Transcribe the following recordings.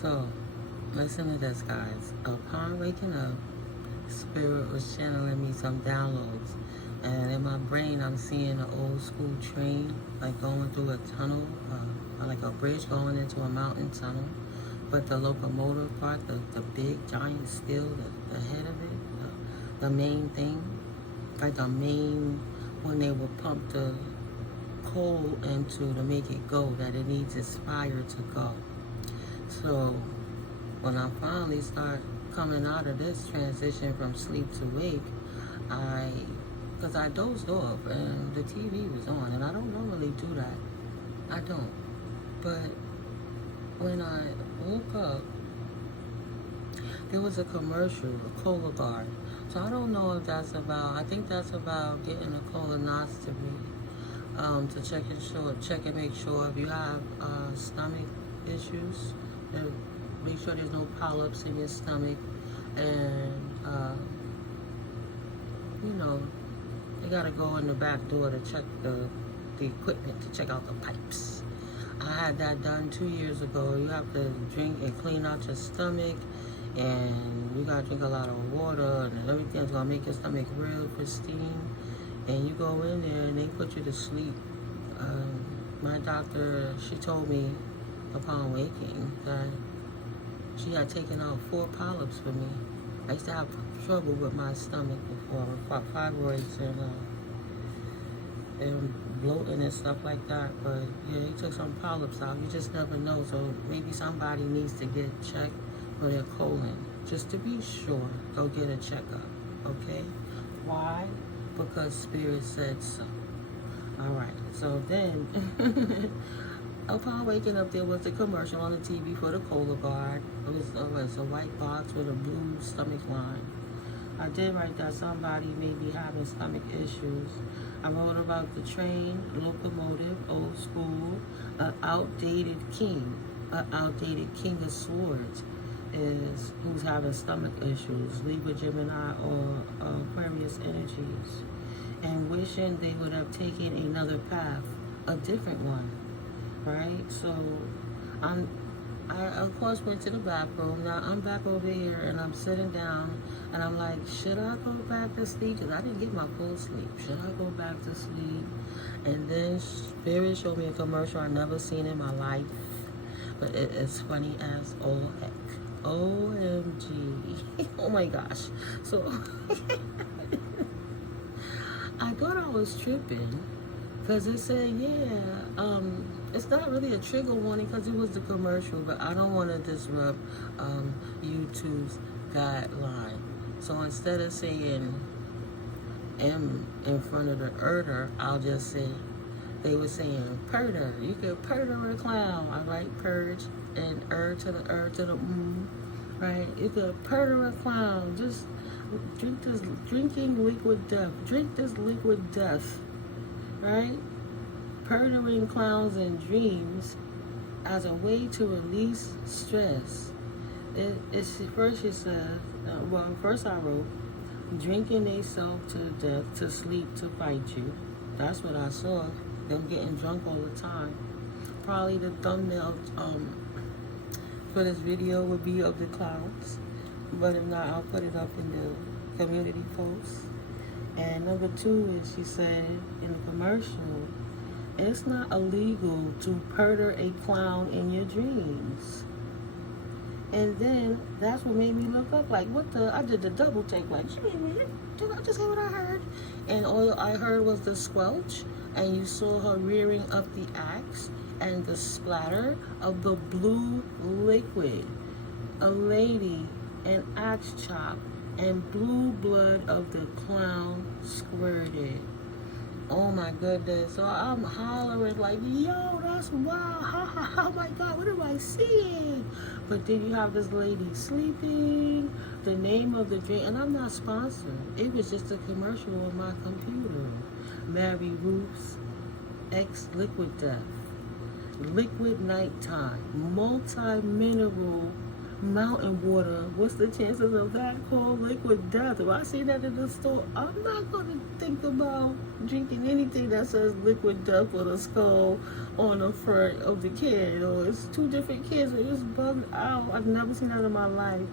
So, listen to this, guys. Upon waking up, Spirit was channeling me some downloads. And in my brain, I'm seeing an old school train, like going through a tunnel, like a bridge going into a mountain tunnel. But the locomotive part, the big giant steel, the head of it, the main thing, like the main, when they would pump the coal into to make it go, that it needs its fire to go. So when I finally start coming out of this transition from sleep to wake, because I dozed off and the TV was on, and I don't normally do that. I don't. But when I woke up, there was a commercial, a Cola Guard. So I don't know if that's about, I think that's about getting a colonoscopy to check and make sure if you have stomach issues, make sure there's no polyps in your stomach, and you know, you gotta go in the back door to check the equipment, to check out the pipes. I had that done 2 years ago. You have to drink and clean out your stomach, and you gotta drink a lot of water, and everything's gonna make your stomach real pristine. And you go in there and they put you to sleep. My doctor, she told me upon waking that she had taken out 4 polyps for me. I used to have trouble with my stomach before, with fibroids and bloating and stuff like that. But yeah, he took some polyps out. You just never know. So maybe somebody needs to get checked for their colon. Just to be sure, go get a checkup, okay? Why? Because Spirit said so. All right, so then, upon waking up, there was a commercial on the TV for the Cola Guard. It was a white box with a blue stomach line. I did write that somebody may be having stomach issues. I wrote about the train, locomotive, old school, an outdated king of swords is who's having stomach issues, Libra, Gemini, or Aquarius energies, and wishing they would have taken another path, a different one, right? So I of course went to the bathroom. Now I'm back over here and I'm sitting down and I'm like, should I go back to sleep? Because I didn't get my full sleep. Should I go back to sleep? And then Spirit showed me a commercial I never seen in my life, but it's funny as all heck. OMG. Oh my gosh. So I thought I was tripping because it said, yeah, it's not really a trigger warning because it was the commercial, but I don't want to disrupt YouTube's guideline. So instead of saying M in front of the erder, I'll just say, they were saying purder. You could purder a clown. I write purge and to the right? You could purder a clown. Just drinking liquid death. Drink this liquid death, right? Purdering clowns and dreams as a way to release stress. First it says, first I wrote, drinking themselves to death to sleep to fight you. That's what I saw. Them getting drunk all the time. Probably the thumbnail for this video would be of the clowns, but if not, I'll put it up in the community post. And number 2 is, she said in the commercial, it's not illegal to purder a clown in your dreams. And then that's what made me look up, like, what the, I did the double take, like, did I just hear what I heard? And all I heard was the squelch, and you saw her rearing up the axe and the splatter of the blue liquid. A lady, an axe chop, and blue blood of the clown squirted. Oh my goodness. So I'm hollering like, yo, that's wow. Oh my God, what am I seeing? But then you have this lady sleeping, the name of the drink, and I'm not sponsored. It was just a commercial on my computer. Mary Ruth's X Liquid Death. Liquid Nighttime. Multi-mineral mountain water. What's the chances of that called liquid death? If I see that in the store, I'm not going to think about drinking anything that says liquid death with a skull on the front of the can. Or it's two different cans. It just bugged out. I've never seen that in my life.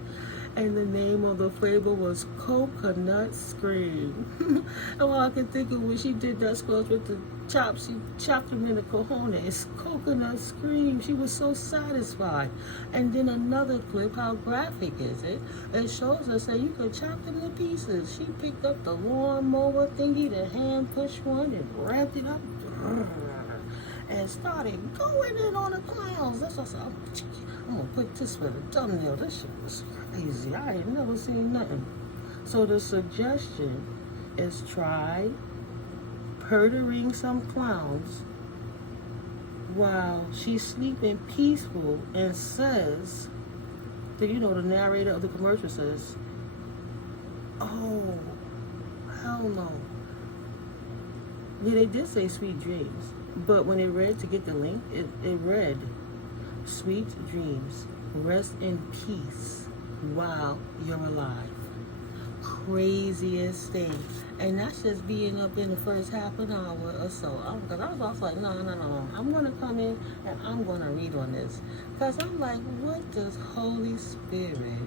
And the name of the flavor was Coconut Scream. And all I can think of when she did that squash with the chops, she chopped them in the cojones. Coconut Scream. She was so satisfied. And then another clip, how graphic is it? It shows us that you could chop them to pieces. She picked up the lawnmower thingy, the hand push one, and wrapped it up. And started going in on the clowns. That's what I'm gonna put this for the thumbnail. This shit was crazy. I ain't never seen nothing. So the suggestion is try purdering some clowns while she's sleeping peaceful and says, that, you know, the narrator of the commercial says, oh, hell no. Yeah, they did say sweet dreams. But when it read to get the link, it read, sweet dreams, rest in peace while you're alive. Craziest thing. And that's just being up in the first half an hour or so. Because I was like, no. I'm going to come in and I'm going to read on this. Because I'm like, what does Holy Spirit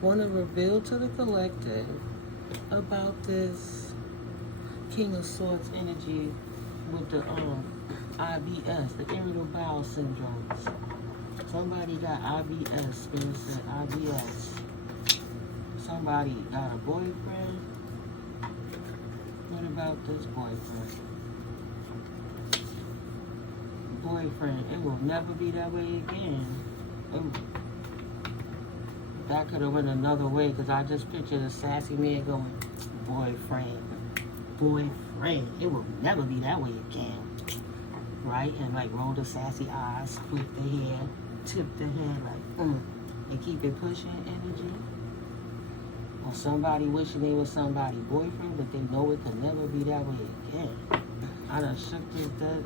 want to reveal to the collective about this King of Swords energy with the IBS, the irritable bowel syndromes? Somebody got IBS, Spirit said IBS. Somebody got a boyfriend. What about this boyfriend? Boyfriend, it will never be that way again. That could have went another way, because I just pictured a sassy man going, boyfriend, it will never be that way again. Right? And like roll the sassy eyes, split the hair, tip the head, like, and keep it pushing energy. Or somebody wishing they was somebody's boyfriend, but they know it could never be that way again. I done shook this dead,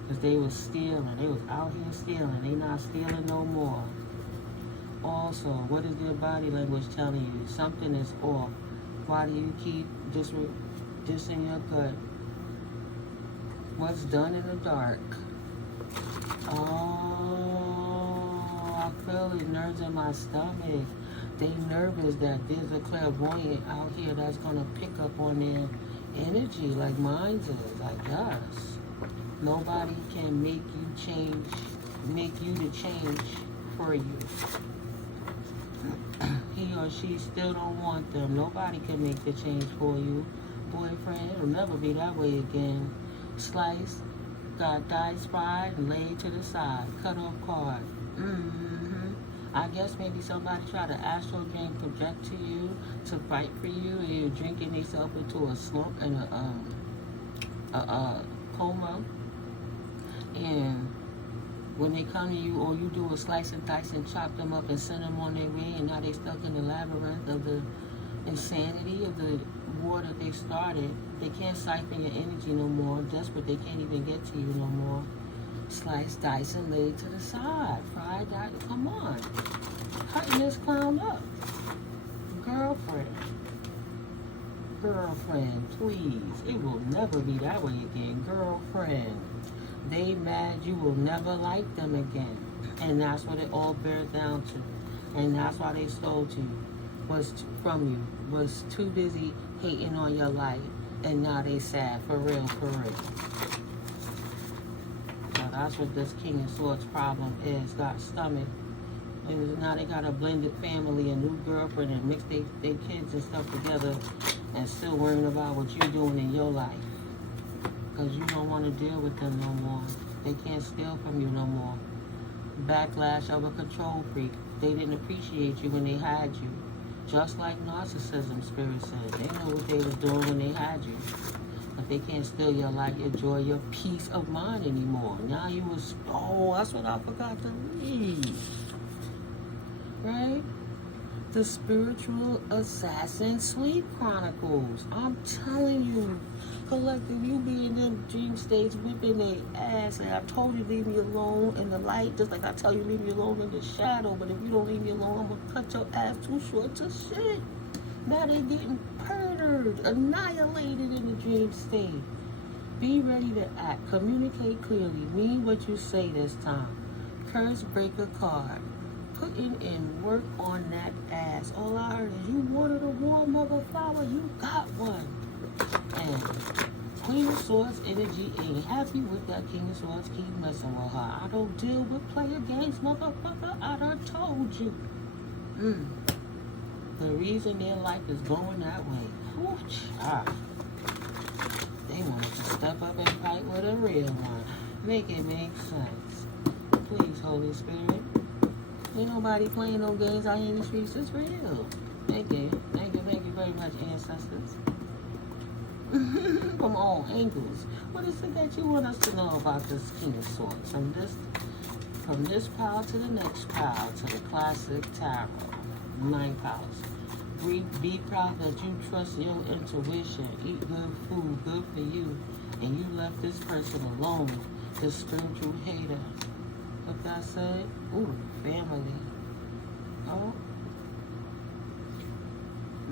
because they was stealing. They was out here stealing. They not stealing no more. Also, what is their body language telling you? Something is off. Why do you keep this in your gut? What's done in the dark? Oh, I feel the nerves in my stomach. They nervous that there's a clairvoyant out here that's gonna pick up on their energy like mine is, I guess. Nobody can make you to change for you. He or she still don't want them. Nobody can make the change for you. Boyfriend, it'll never be that way again. Sliced, got diced, fried, and laid to the side. Cut off card. I guess maybe somebody tried to astral drink, project to you, to fight for you, and you're drinking yourself into a slump and a coma. And when they come to you, or you do a slice and dice and chop them up and send them on their way, and now they stuck in the labyrinth of the insanity of the war that they started. They can't siphon your energy no more. Desperate, they can't even get to you no more. Slice, dice, and lay to the side. Fried, dice, come on. Cutting this clown up. Girlfriend, please. It will never be that way again. Girlfriend. They mad you will never like them again. And that's what it all bears down to. And that's why they stole you. From you. Was too busy hating on your life. And now they sad. For real. That's what this King of Swords problem is. Got stomach. And now they got a blended family, a new girlfriend, and mix their kids and stuff together, and still worrying about what you're doing in your life. Because you don't want to deal with them no more. They can't steal from you no more. Backlash of a control freak. They didn't appreciate you when they had you. Just like narcissism, Spirit said. They know what they was doing when they had you. But they can't steal your life, your joy, your peace of mind anymore. Now you was, that's what I forgot to read. Right? The Spiritual Assassin Sleep Chronicles. I'm telling you, collective, you be in them dream states whipping their ass, and I told you leave me alone in the light, just like I tell you leave me alone in the shadow. But if you don't leave me alone, I'm gonna cut your ass too short to shit. Now they getting murdered, annihilated in the dream state. Be ready to act. Communicate clearly. Mean what you say this time. Curse breaker card. Putting in work on that ass. All I heard is you wanted a warm mother flower, you got one. And Queen of Swords energy ain't happy with that. King of Swords keep messing with her. I don't deal with player games, motherfucker. I done told you. The reason their life is going that way. Ooh, child. They wanted to step up and fight with a real one. Make it make sense. Please, Holy Spirit. Ain't nobody playing no games out here in the streets. It's real. Thank you. Thank you very much, ancestors. From all angles. What is it that you want us to know about this King of Swords? From this pile to the next pile, to the classic tarot. 9 piles. Be proud that you trust your intuition. Eat good food, good for you. And you left this person alone. This spiritual hater. What that said? Ooh, family. Oh.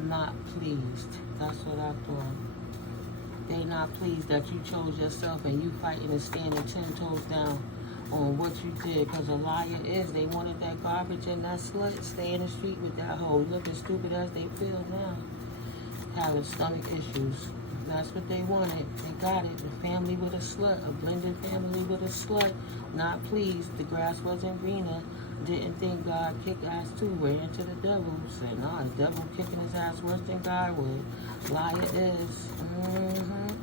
Not pleased. That's what I thought. They not pleased that you chose yourself and you fighting and standing 10 toes down on what you did. Because a liar is, they wanted that garbage and that slut. Stay in the street with that hoe. Looking stupid as they feel now. Having stomach issues. That's what they wanted. They got it. The family with a slut. A blended family with a slut. Not pleased. The grass wasn't greener. Didn't think God kicked ass too. Ran into the devil. Said, nah, the devil kicking his ass worse than God would. Liar is.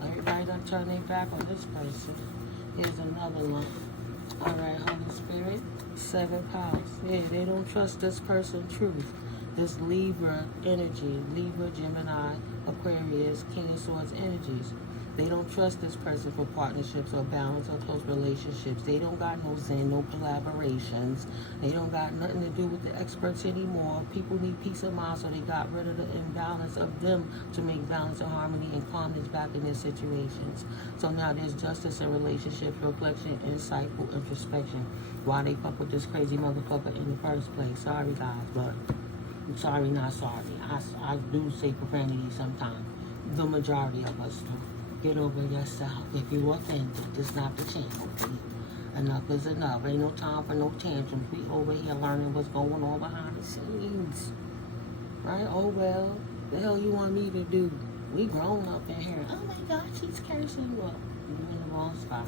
Everybody done turn their back on this person. Here's another one. Alright, Holy Spirit. 7 powers. Yeah, they don't trust this person. Truth. This Libra energy. Libra, Gemini, Aquarius, King of Swords energies. They don't trust this person for partnerships or balance or close relationships. They don't got no zen, no collaborations. They don't got nothing to do with the experts anymore. People need peace of mind, so they got rid of the imbalance of them to make balance and harmony and calmness back in their situations. So now there's justice in relationships, reflection, insightful introspection. Why they fuck with this crazy motherfucker in the first place. Sorry, guys, but I'm sorry, not sorry. I do say profanity sometimes. The majority of us do. Get over yourself. If you're offended, this is not the channel, please. Enough is enough. Ain't no time for no tantrums. We over here learning what's going on behind the scenes. Right? Oh, well, the hell you want me to do? We grown up in here. Oh, my God, she's cursing. Well, you're in the wrong spot.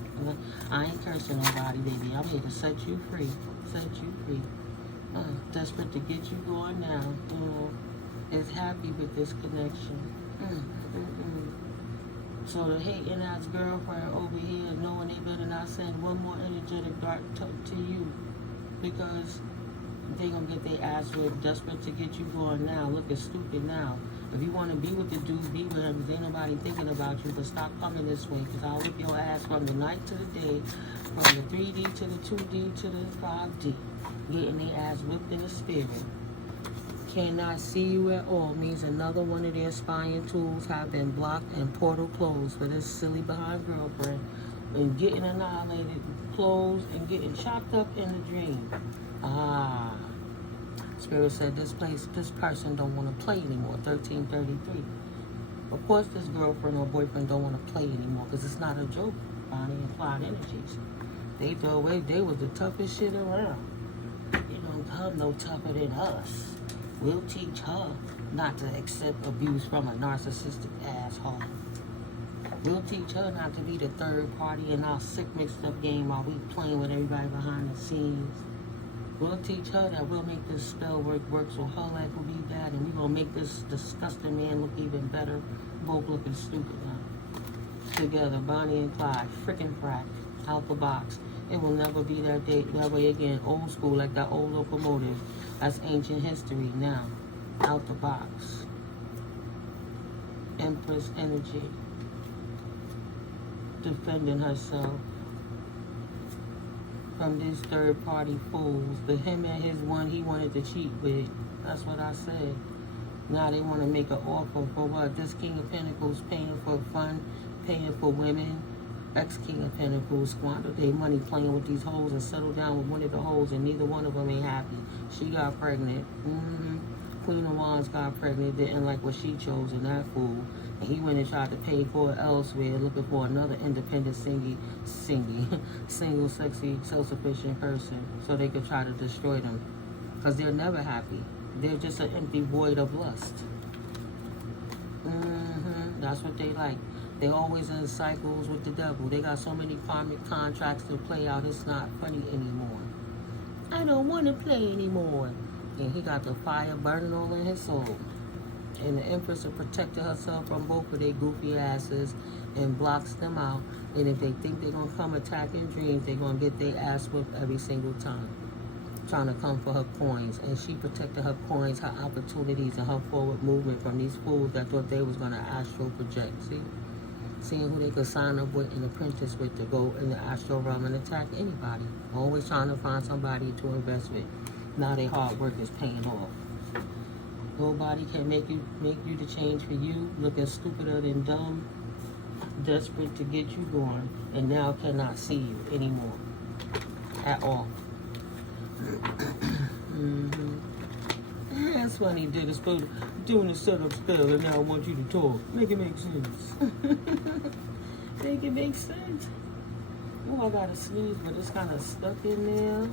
I ain't cursing nobody, baby. I'm here to set you free. Set you free. Desperate to get you going now. Is happy with this connection. So the hating ass girlfriend over here knowing they better not send one more energetic dart to you, because they gonna get their ass whipped. Desperate to get you going now. Looking stupid now. If you want to be with the dude, be with him, because ain't nobody thinking about you. But stop coming this way, because I'll whip your ass from the night to the day, from the 3D to the 2D to the 5D. Getting their ass whipped in the spirit. Cannot see you at all means another one of their spying tools have been blocked and portal closed for this silly behind girlfriend. And getting annihilated, closed, and getting chopped up in the dream. Spirit said this person don't want to play anymore. 1333. Of course this girlfriend or boyfriend don't want to play anymore, because it's not a joke. Bonnie and Clyde energies. They throw away, they was the toughest shit around. You don't come no tougher than us. We'll teach her not to accept abuse from a narcissistic asshole. We'll teach her not to be the third party in our sick mixed up game while we playing with everybody behind the scenes. We'll teach her that we'll make this spell work so her life will be bad, and we're going to make this disgusting man look even better. Both looking stupid now. Together, Bonnie and Clyde, frickin' frack, out the box. It will never be that way again. Old school, like that old locomotive. That's ancient history now. Out the box. Empress energy. Defending herself. from these third-party fools. The him and his one he wanted to cheat with. That's what I said. Now they want to make an offer for what? This King of Pentacles paying for fun, paying for women. Ex-King of Pentacles squandered their money playing with these hoes and settled down with one of the hoes, and neither one of them ain't happy. She got pregnant. Queen of Wands got pregnant, didn't like what she chose, and that fool. And he went and tried to pay for it elsewhere, looking for another independent, single, sexy, self-sufficient person, so they could try to destroy them. Because they're never happy. They're just an empty void of lust. That's what they like. They're always in cycles with the devil. They got so many karmic contracts to play out, it's not funny anymore. I don't want to play anymore. And he got the fire burning all in his soul. And the Empress has protected herself from both of their goofy asses and blocks them out. And if they think they're going to come attack in dreams, they're going to get their ass whipped every single time. Trying to come for her coins. And she protected her coins, her opportunities, and her forward movement from these fools that thought they was going to astral project. See? Seeing who they could sign up with and apprentice with to go in the astral realm and attack anybody. Always trying to find somebody to invest with. Now their hard work is paying off. Nobody can make you the change for you, looking stupider than dumb, desperate to get you going, and now cannot see you anymore. At all. That's funny, did it supposed to doing a setup spell, and now I want you to talk. Make it make sense. Make it make sense. Oh, I got a sneeze, but it's kind of stuck in there.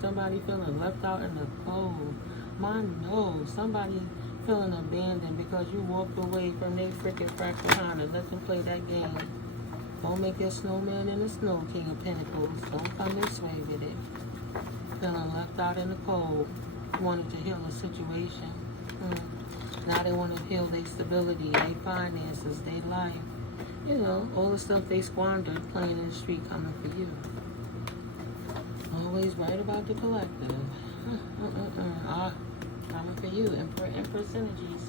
Somebody feeling left out in the cold. My nose. Somebody feeling abandoned because you walked away from their freaking frack behind and let them play that game. Don't make your snowman in the snow, King of Pentacles. Don't come this way with it. Feeling left out in the cold. Wanted to heal a situation. Now they want to heal their stability, their finances, their life. You know, all the stuff they squandered playing in the street coming for you. Always right about the collective. Coming for you. Empress energies.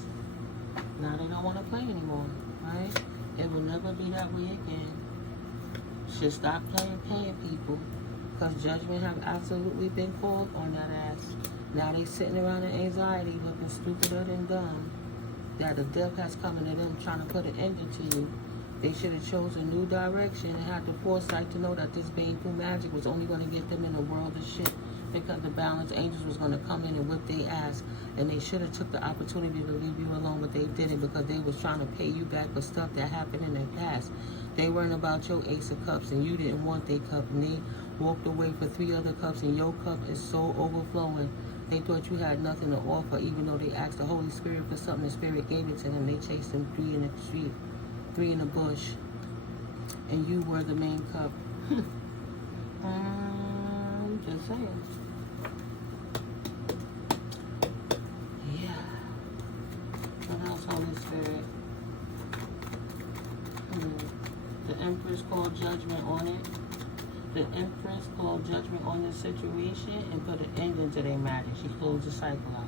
Now they don't want to play anymore, right? It will never be that way again. Should stop paying people, because judgment have absolutely been called on that ass. Now they sitting around in anxiety looking stupider than dumb. That the death has come into them trying to put an end to you. They should have chosen a new direction and had the foresight to know that this baneful magic was only going to get them in a world of shit, because the balance angels was going to come in and whip their ass. And they should have took the opportunity to leave you alone, but they didn't, because they was trying to pay you back for stuff that happened in their past. They weren't about your Ace of Cups, and you didn't want their cup, and they walked away for 3 other cups, and your cup is so overflowing. They thought you had nothing to offer, even though they asked the Holy Spirit for something. The Spirit gave it to them. They chased them 3 in the street, 3 in the bush, and you were the main cup. Just saying. Yeah. What else, Holy Spirit? The Empress called judgment on it. The Empress called judgment on this situation and put an end into their marriage. She closed the cycle out.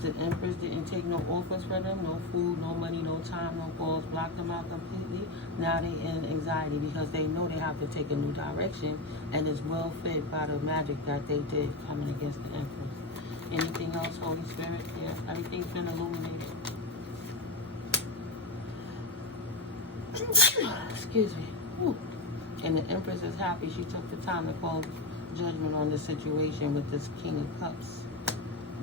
The Empress didn't take no offers for them, no food, no money, no time, no calls, blocked them out completely. Now they in anxiety because they know they have to take a new direction, and it's well fed by the magic that they did coming against the Empress. Anything else, Holy Spirit? Yeah, everything's been illuminated. Excuse me. Whew. And the Empress is happy she took the time to call judgment on this situation with this King of Cups.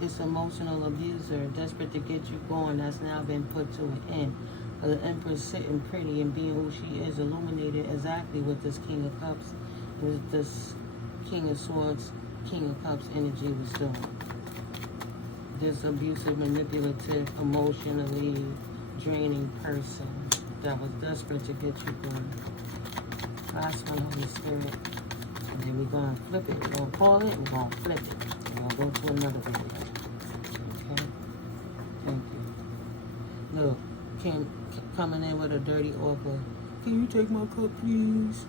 This emotional abuser, desperate to get you going, that's now been put to an end. The Empress sitting pretty and being who she is, illuminated exactly what this King of Cups, with this King of Swords, King of Cups energy was doing. This abusive, manipulative, emotionally draining person that was desperate to get you going. Last one, Holy Spirit. And then we're going to flip it. We're going to call it. We're going to flip it. We're going to go to another video. Okay? Thank you. Look, Kim coming in with a dirty offer. Can you take my cup, please?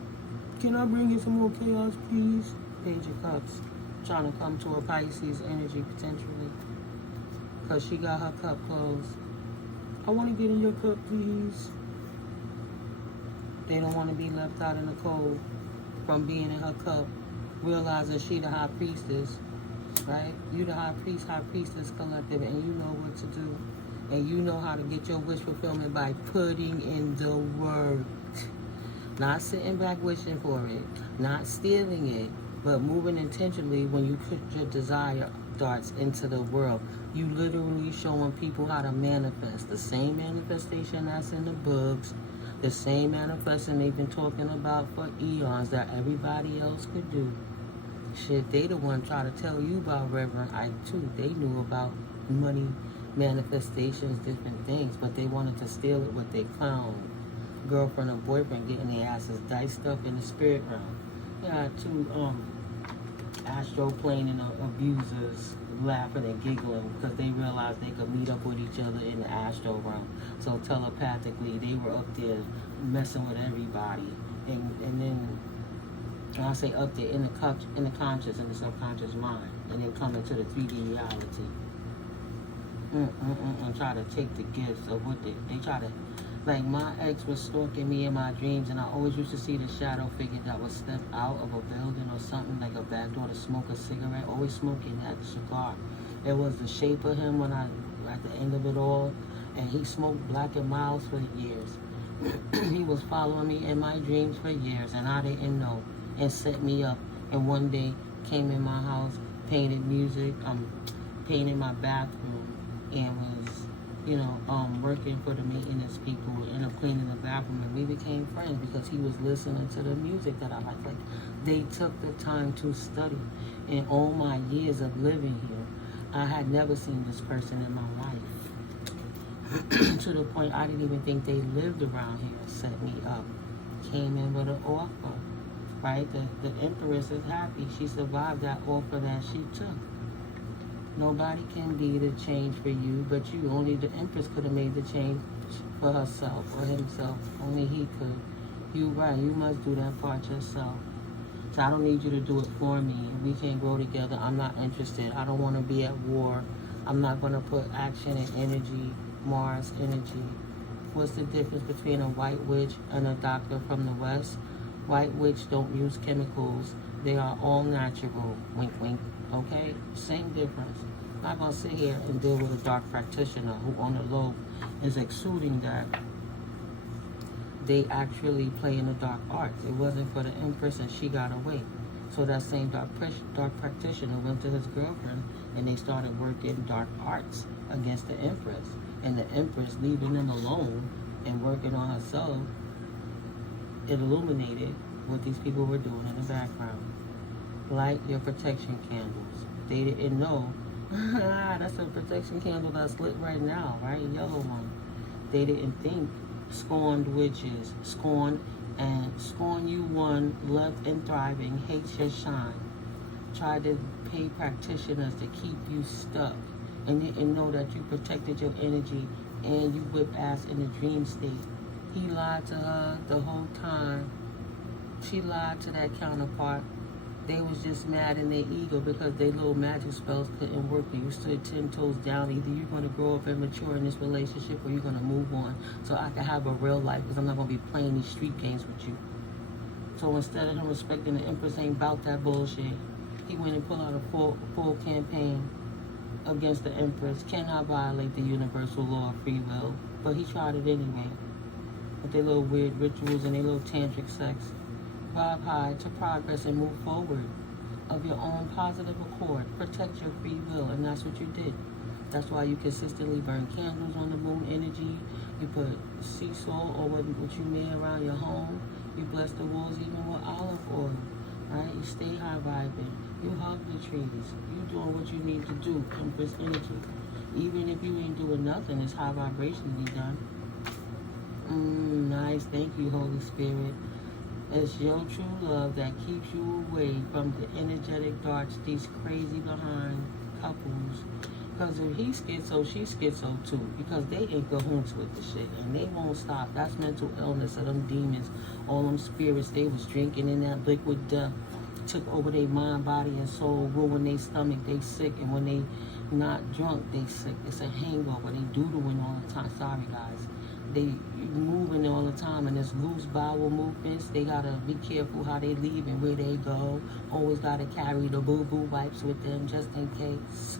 Can I bring in some more chaos, please? Page of Cups. Trying to come to a Pisces energy, potentially. Because she got her cup closed. I want to get in your cup, please. They don't want to be left out in the cold from being in her cup. realizing she the high priestess, right? You the high priestess collective, and you know what to do. And you know how to get your wish fulfillment by putting in the work. Not sitting back wishing for it, not stealing it, but moving intentionally when you put your desire darts into the world. You literally showing people how to manifest. The same manifestation that's in the books, the same manifestation they've been talking about for eons that everybody else could do. Shit, they the one try to tell you about Reverend Ike too. They knew about money manifestations, different things, but they wanted to steal it with their clown girlfriend or boyfriend getting their asses diced up in the spirit realm. Yeah, two astro planing abusers laughing and giggling because they realized they could meet up with each other in the astro realm. So telepathically, they were up there messing with everybody, and then I say up there in the conscious and the subconscious mind, and then come into the 3D reality. And try to take the gifts of what they try to. Like, my ex was stalking me in my dreams, and I always used to see the shadow figure that would step out of a building or something, like a back door to smoke a cigarette, always smoking that cigar. It was the shape of him when at the end of it all, and he smoked Black and Miles for years. He was following me in my dreams for years, and I didn't know, and set me up. And one day, came in my house, painted music, painted my bathroom, and was working for the maintenance people, ended up cleaning the bathroom, and we became friends because he was listening to the music that I liked. Like, they took the time to study. In all my years of living here, I had never seen this person in my life. To the point I didn't even think they lived around here. Set me up. Came in with an offer, right? The Empress is happy. She survived that offer that she took. Nobody can be the change for you, but you. Only the Empress could have made the change for herself or himself. Only he could. You right. You must do that part yourself. So I don't need you to do it for me. We can't grow together. I'm not interested. I don't want to be at war. I'm not going to put action and energy, Mars energy. What's the difference between a white witch and a doctor from the West? White witch don't use chemicals. They are all natural. Wink, wink. Okay? Same difference. I'm not going to sit here and deal with a dark practitioner who on the low is exuding that they actually play in the dark arts. It wasn't for the Empress and she got away. So that same dark practitioner went to his girlfriend and they started working dark arts against the Empress. And the Empress, leaving them alone and working on herself, it illuminated what these people were doing in the background. Light your protection candles. They didn't know. That's a protection candle that's lit right now, right? Yellow one. They didn't think. Scorned witches. Scorn you one, left and thriving, hates your shine. Tried to pay practitioners to keep you stuck and didn't know that you protected your energy and you whip ass in the dream state. He lied to her the whole time. She lied to that counterpart. They was just mad in their ego because their little magic spells couldn't work. You stood 10 toes down. Either you're going to grow up and mature in this relationship or you're going to move on so I can have a real life because I'm not going to be playing these street games with you. So instead of him respecting the Empress ain't about that bullshit, he went and pulled out a full campaign against the Empress. Cannot violate the universal law of free will, but he tried it anyway. With their little weird rituals and their little tantric sex. Vibe high to progress and move forward of your own positive accord. Protect your free will, and that's what you did. That's why you consistently burn candles on the moon energy. You put sea salt or what you made around your home. You bless the walls even with olive oil, right? You stay high vibing. You hug the trees. You doing what you need to do. Empress energy. Even if you ain't doing nothing, it's high vibration to be done. Nice. Thank you, Holy Spirit. It's your true love that keeps you away from the energetic darts, these crazy behind couples. Because if he's schizo, she's schizo too. Because they ain't cahoots with the shit. And they won't stop. That's mental illness of them demons. All them spirits they was drinking in that liquid death. Took over their mind, body, and soul. Ruined their stomach. They sick. And when they not drunk, they sick. It's a hangover. They doodling all the time. Sorry, guys. They moving all the time, and there's loose bowel movements. They gotta be careful how they leave and where they go. Always gotta carry the boo-boo wipes with them just in case.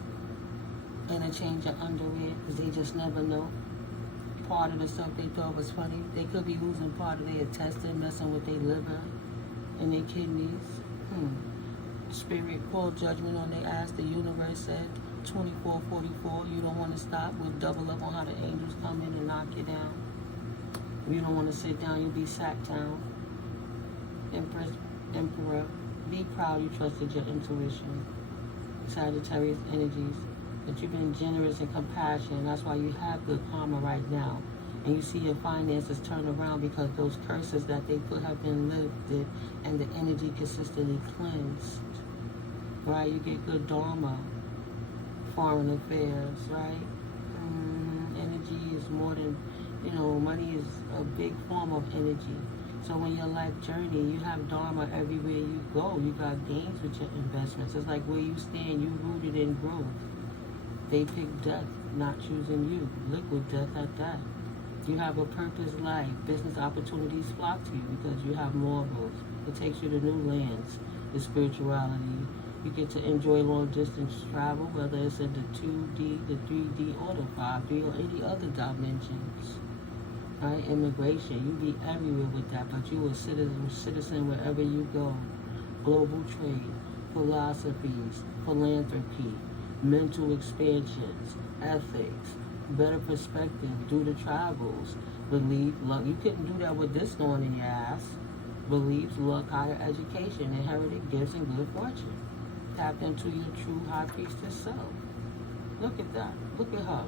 And a change of underwear, because they just never know. Part of the stuff they thought was funny, they could be losing part of their intestine, messing with their liver and their kidneys. Spirit called judgment on their ass. The universe said 2444. You don't want to stop. We'll double up on how the angels come in and knock you down. You don't want to sit down. You'll be sat down. Empress, Emperor, be proud you trusted your intuition. Sagittarius energies. That you've been generous and compassionate. That's why you have good karma right now. And you see your finances turn around because those curses that they put have been lifted and the energy consistently cleansed. Right? You get good dharma. Foreign affairs, right? Energy is more than, money is a big form of energy. So in your life journey, you have dharma everywhere you go. You got gains with your investments. It's like where you stand, you rooted in growth. They pick death, not choosing you. Liquid death at that. You have a purpose life. Business opportunities flock to you because you have morals. It takes you to new lands. The spirituality. You get to enjoy long distance travel, whether it's in the 2D, the 3D, or the 5D, or any other dimensions. Right? Immigration. You be everywhere with that, but you a citizen wherever you go. Global trade. Philosophies. Philanthropy. Mental expansions, ethics, better perspective, do the travels, belief, luck. You couldn't do that with this going in your ass. Beliefs, luck, higher education, inherited gifts, and good fortune. Tap into your true high priestess self. Look at that. Look at her.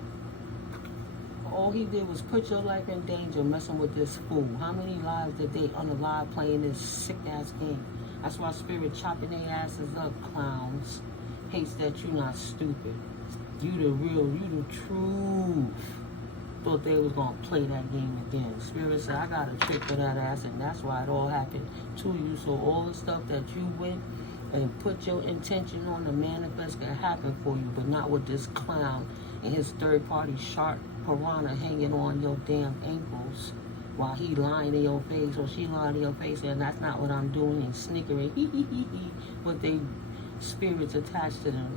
All he did was put your life in danger messing with this fool. How many lives did they unalive playing this sick-ass game? That's why Spirit chopping their asses up, clowns. Hates that you not stupid. You the real, you the truth. Thought they was gonna play that game again. Spirit said, I got a trick for that ass, and that's why it all happened to you. So all the stuff that you went and put your intention on to manifest can happen for you, but not with this clown and his third party shark piranha hanging on your damn ankles while he lying in your face or she lying in your face, and that's not what I'm doing, and snickering, but they spirits attached to them,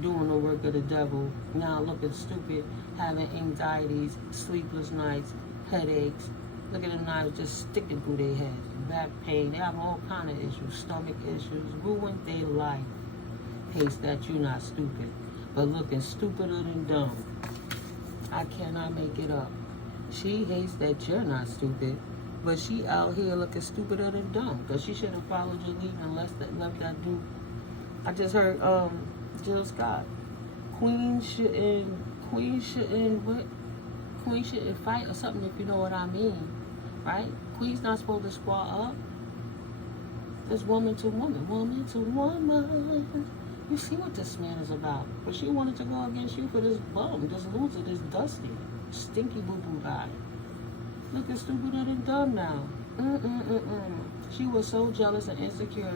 doing the work of the devil, now looking stupid, having anxieties, sleepless nights, headaches. Look at them knives just sticking through their heads, back pain. They have all kind of issues, stomach issues, ruined their life. Hates that you're not stupid, but looking stupider than dumb. I cannot make it up. She hates that you're not stupid, but she out here looking stupider than dumb, because she should have followed your lead and left that dude. I just heard Jill Scott. Queen shouldn't fight or something, if you know what I mean. Right? Queen's not supposed to squat up. It's woman to woman, woman to woman. You see what this man is about. But she wanted to go against you for this bum, this loser, this dusty, stinky boo-boo guy. Looking stupider than dumb now. She was so jealous and insecure.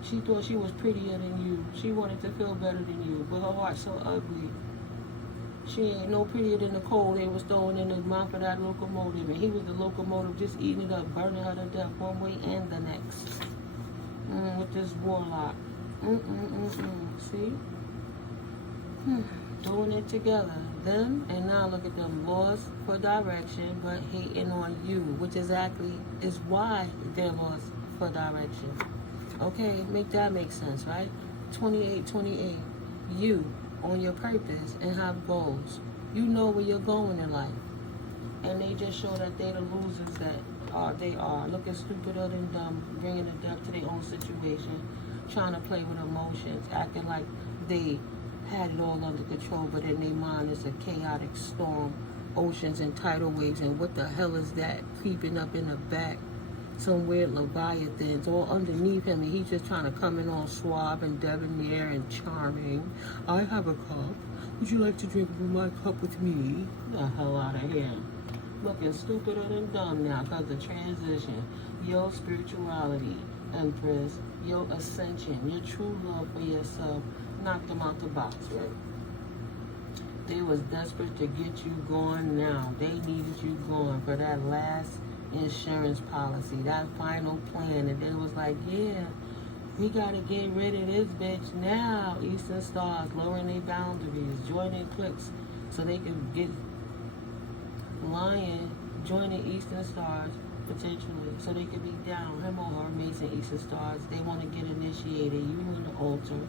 She thought she was prettier than you. She wanted to feel better than you, but her heart's so ugly. She ain't no prettier than the coal they was throwing in the mouth of that locomotive, and he was the locomotive just eating it up, burning her to death one way and the next. With this warlock. See? Doing it together. Them, and now look at them, lost for direction, but hating on you, which exactly is why they're lost for direction. Okay, make that make sense, right? 28. You on your purpose and have goals. You know where you're going in life. And they just show that they're the losers that they are. Looking stupider than dumb, bringing the death to their own situation, trying to play with emotions, acting like they had it all under control, but in their mind it's a chaotic storm, oceans and tidal waves, and what the hell is that creeping up in the back? Some weird leviathans all underneath him, and he's just trying to come in all suave and debonair and charming. I have a cup. Would you like to drink from my cup with me? Get the hell out of here. Looking stupider than dumb now because the transition, your spirituality, Empress, your ascension, your true love for yourself, knocked them out the box, right? They was desperate to get you gone now. They needed you gone for that last insurance policy, that final plan. And they was like, yeah, we got to get rid of this bitch now. Eastern Stars lowering their boundaries, joining cliques so they could get Lion joining Eastern Stars potentially so they could be down. Him or her Mason Eastern Stars. They want to get initiated. You in the altar.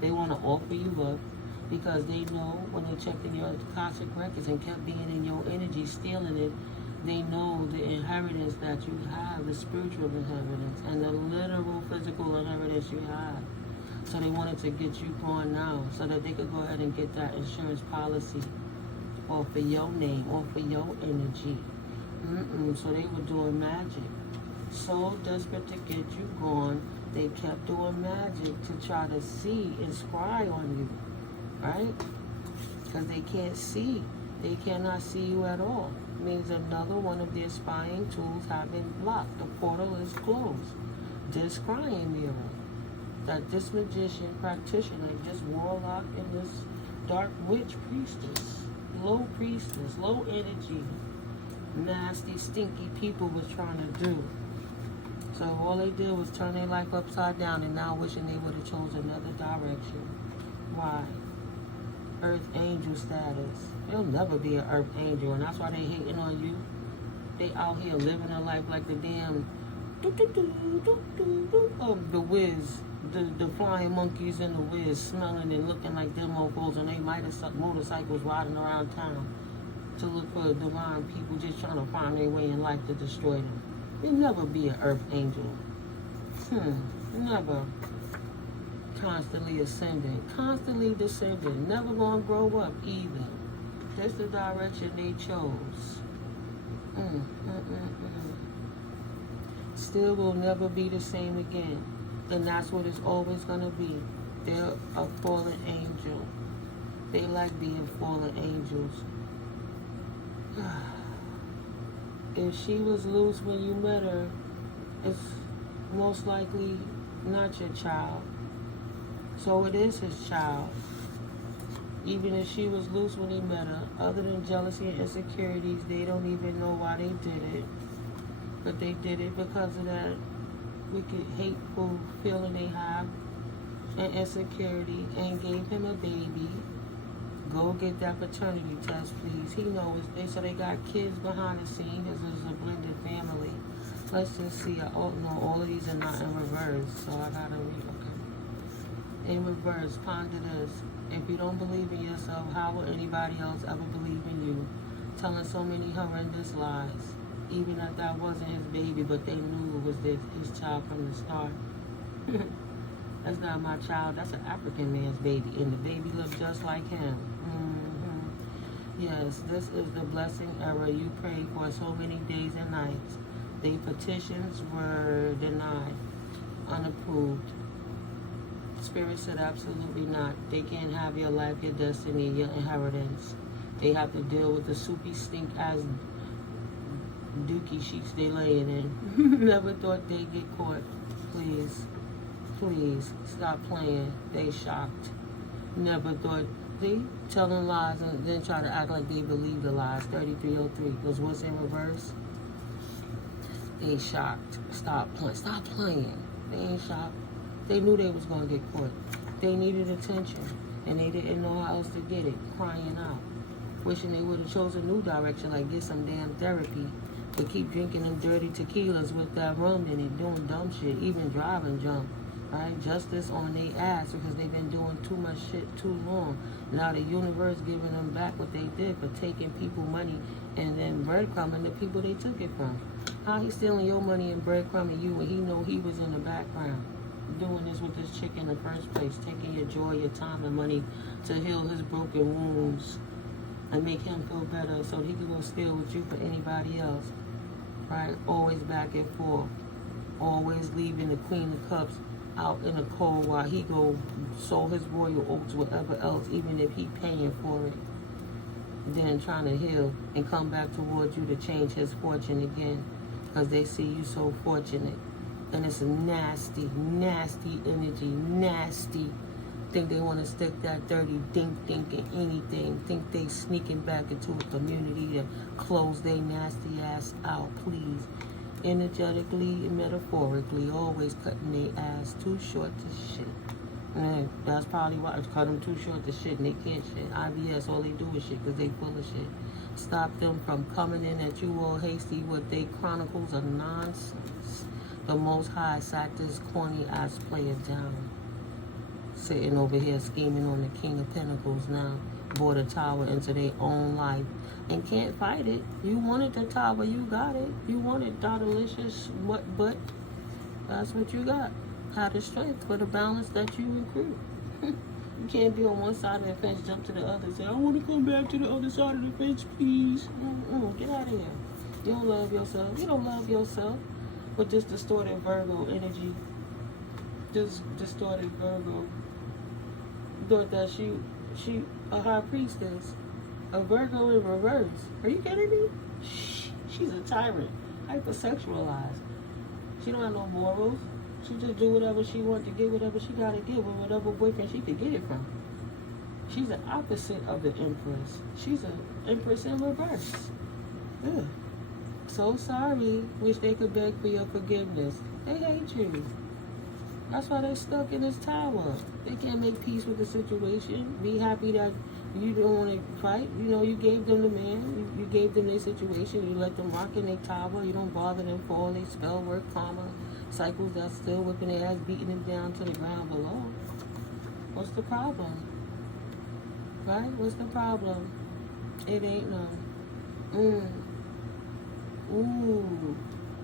They want to offer you up because they know when they checked in your Akashic records and kept being in your energy, stealing it, they know the inheritance that you have, the spiritual inheritance, and the literal physical inheritance you have. So they wanted to get you gone now so that they could go ahead and get that insurance policy off of your name, off of your energy. So they were doing magic. So desperate to get you gone, they kept doing magic to try to see and scry on you, right? Because they can't see. They cannot see you at all. Means another one of their spying tools have been blocked. The portal is closed. This scrying mirror, that this magician, practitioner, this warlock, and this dark witch priestess, low priestess, low energy, nasty, stinky people was trying to do. So all they did was turn their life upside down and now wishing they would have chosen another direction. Why? Earth angel status. They'll never be an earth angel, and that's why they hating on you. They out here living a life like the damn the Wiz, the flying monkeys in the Wiz, smelling and looking like them mofos, and they might have motorcycles riding around town to look for divine people just trying to find their way in life to destroy them. They'll never be an earth angel. Never. Constantly ascending, constantly descending, never gonna grow up either. That's the direction they chose. Still will never be the same again. And that's what it's always gonna be. They're a fallen angel. They like being fallen angels. If she was loose when you met her, it's most likely not your child. So it is his child. Even if she was loose when he met her, other than jealousy and insecurities, they don't even know why they did it. But they did it because of that wicked, hateful feeling they have and insecurity, and gave him a baby. Go get that paternity test, please. He knows this. So they got kids behind the scenes. This is a blended family. Let's just see. Oh no, all of these are not in reverse. So I gotta read. Okay. In reverse, ponder this. If you don't believe in yourself, how will anybody else ever believe in you? Telling so many horrendous lies. Even if that wasn't his baby, but they knew it was his child from the start. That's not my child. That's an African man's baby. And the baby looks just like him. Yes, this is the blessing era you prayed for so many days and nights. The petitions were denied, unapproved. Spirit said absolutely not. They can't have your life, your destiny, your inheritance. They have to deal with the soupy stink ass dookie sheets they laying in. Never thought they'd get caught. Please, please stop playing. They shocked. Never thought. They telling lies and then try to act like they believe the lies. 3303. Because what's in reverse? They shocked. Stop playing. Stop playing. They ain't shocked. They knew they was going to get caught. They needed attention, and they didn't know how else to get it, crying out. Wishing they would have chosen a new direction, like get some damn therapy. But keep drinking them dirty tequilas with that rum in it, doing dumb shit, even driving drunk, right? Justice on their ass because they've been doing too much shit too long. Now the universe giving them back what they did for taking people money and then breadcrumbing the people they took it from. How he stealing your money and breadcrumbing you when he know he was in the background? Doing this with this chick in the first place, taking your joy, your time, and money to heal his broken wounds and make him feel better so he can go steal with you for anybody else, right? Always back and forth, always leaving the Queen of Cups out in the cold while he go sow his royal oats, whatever else, even if he paying for it. Then trying to heal and come back towards you to change his fortune again because they see you so fortunate. And it's a nasty, nasty energy, nasty, Think they want to stick that dirty dink in anything. Think they sneaking back into a community to close their nasty ass out, please. Energetically and metaphorically, always cutting their ass too short to shit. And that's probably why it's cut them too short to shit and they can't shit. IBS, all they do is shit because they full of shit. Stop them from coming in at you all hasty with they chronicles of nonsense. The Most High sat this corny ass player down. Sitting over here scheming on the King of Pentacles now. Brought a tower into their own life and can't fight it. You wanted the tower, you got it. You wanted Daughterlicious, but that's what you got. Had the strength for the balance that you recruit. You can't be on one side of the fence, jump to the other, say, I want to come back to the other side of the fence, please. Get out of here. You don't love yourself. You don't love yourself with this distorted Virgo energy. This distorted Virgo. Thought that she a high priestess. A Virgo in reverse. Are you kidding me? She's a tyrant. Hypersexualized. She don't have no morals. She just do whatever she wants to get, whatever she got to get with whatever boyfriend she could get it from. She's the opposite of the Empress. She's an Empress in reverse. Ugh. So sorry. Wish they could beg for your forgiveness. They hate you. That's why they're stuck in this tower. They can't make peace with the situation. Be happy that you don't want to fight. You know, you gave them the man. You gave them their situation. You let them rock in their tower. You don't bother them for all their spell work, karma, cycles that's still whipping their ass, beating them down to the ground below. What's the problem? Right? What's the problem? It ain't none. Ooh.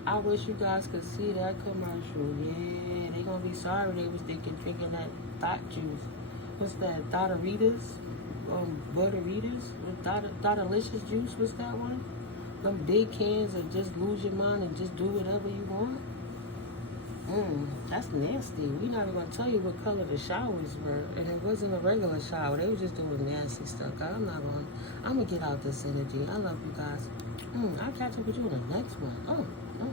I wish you guys could see that commercial. Yeah, they gonna be sorry they was thinking drinking that thought juice. What's that? Daughteritas? Butteritas? Daughterlicious juice? What's that one? Them big cans of just lose your mind and just do whatever you want. That's nasty. We not even gonna tell you what color the showers were, and it wasn't a regular shower. They were just doing nasty stuff. I'm gonna get out this energy. I love you guys. I'll catch up with you in the next one.